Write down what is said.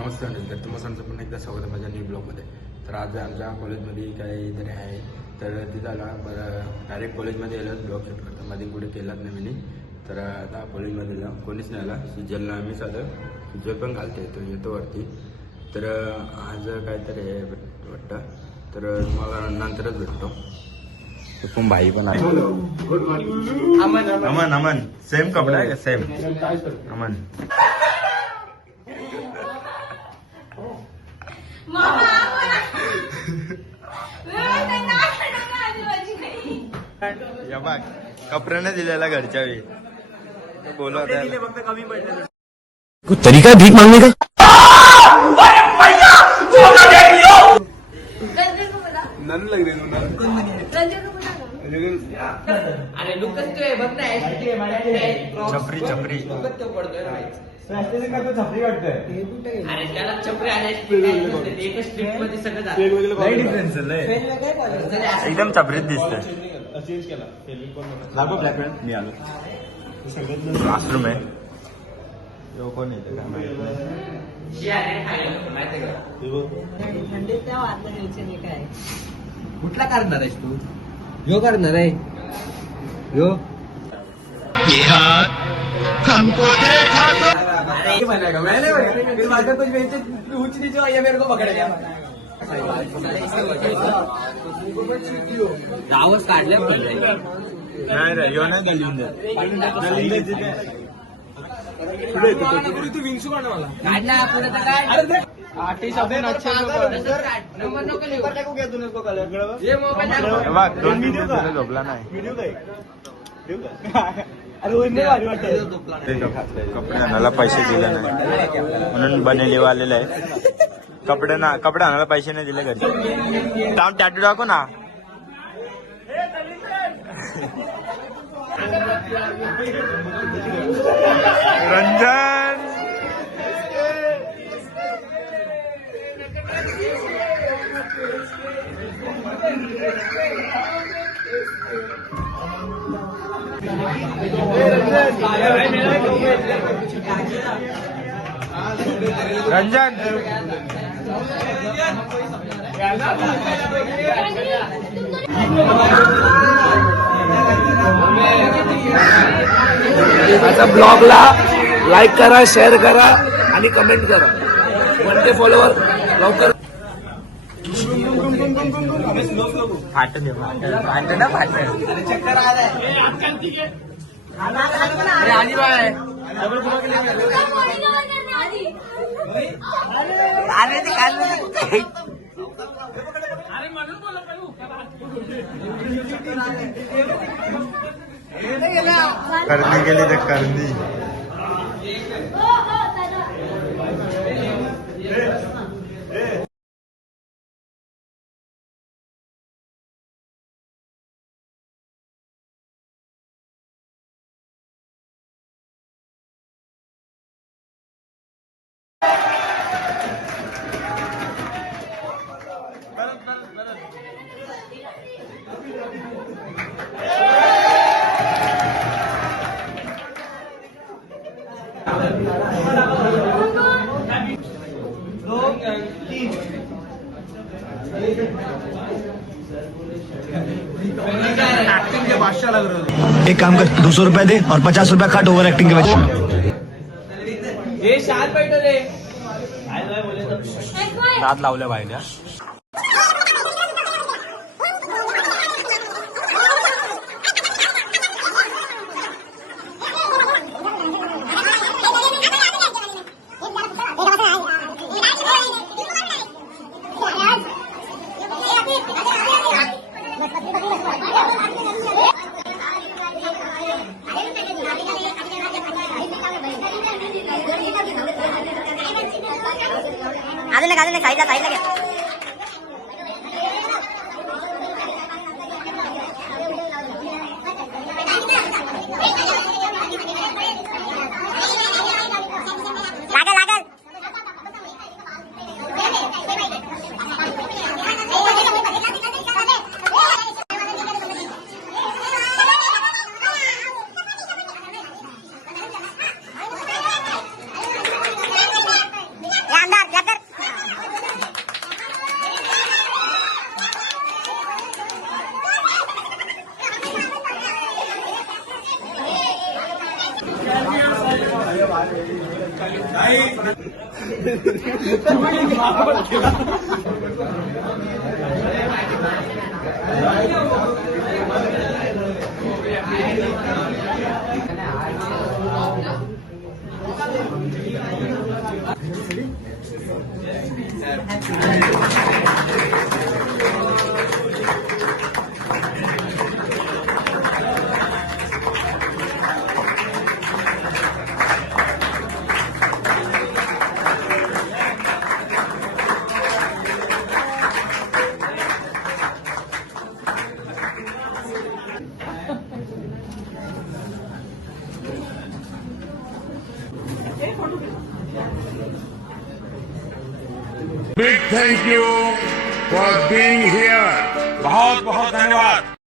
नमस्कार तर तुम्हाला सांगतो पुन्हा एकदा स्वागत आहे माझ्या न्यू ब्लॉगमध्ये. तर आज आमच्या कॉलेजमध्ये काहीतरी आहे, तर तिथं आला बरं डायरेक्ट कॉलेजमध्ये आलं ब्लॉग शूट करतो. मध्ये कुठे केलाच नाही मी. तर आता कॉलेजमध्ये जा कोणीच नाही आला. सुजलला आम्ही साधं सुजल पण घालते तो येतो वरती. तर आज काहीतरी आहे वाटतं, तर तुम्हाला नंतरच भेटतो. पण भाई पण आहे. अमन अमन सेम कपडा आहे का? सेम अमन. या बघ कपड्याने दिलेला घरच्या वेळी बोलत फक्त कमी पडले. कुछ तरीका भीख मांगने का? नन लग रही अरे लुकच तो आहे बघ ना छपरी छपरी अरे त्याला चपरे आणायची एकच स्ट्रीट मध्ये सगळं झालं. एकदम छपरीत दिसत. मी आलो. क्लासरूम आहे. कोण येतं काय माहिती नाही. कुठला करणार आहेस तू? यो करणार आहे यो गावच काढले नाही रे यो नाही गलिंद. काढला पुढे तर काय नंबर नको लिहू. ये मोबाईल झोपला नाही. कपडे आणायला पैसे दिले नाही म्हणून बनेली आलेले आहे. कपडे आणायला पैसे नाही दिले घरी. जाऊन टॅटू टाकू ना. रंजन रंजन आता ब्लॉगला लाईक करा, शेअर करा आणि कमेंट करा. 1K फॉलोअर लवकर. फाट दे फाट ना फाट. अरे आली बाय अरे ते काल करणी गेली तर करणी. एक काम कर, 200 रुपए दे और 50 रुपए काट ओवर एक्टिंग के वजह. दात लावल्या बाहेर. अजून साईडला घ्या. लागल Big thank you for being here.